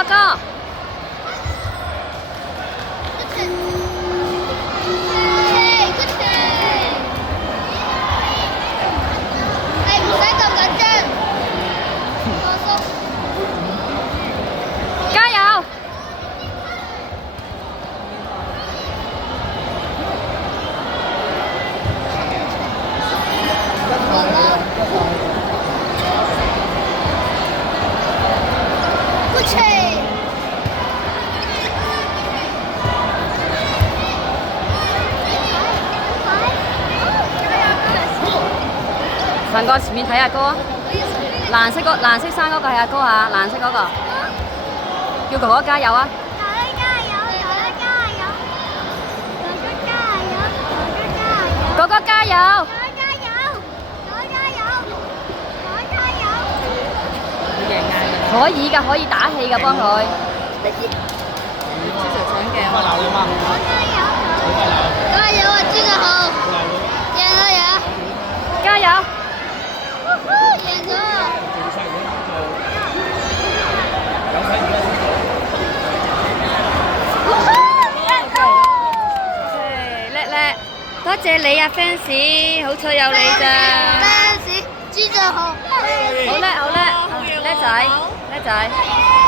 阿哥。加油！行過前面睇阿哥啊！藍色衫嗰個係阿哥啊，藍色嗰個，叫哥哥加油啊！哥哥加油！可以㗎，可以打氣㗎，幫佢。加油啊，朱就好！加油！贏咗！叻叻，多謝你啊 fans， 好彩有你咋。fans 朱就好。好叻，叻仔，叻仔。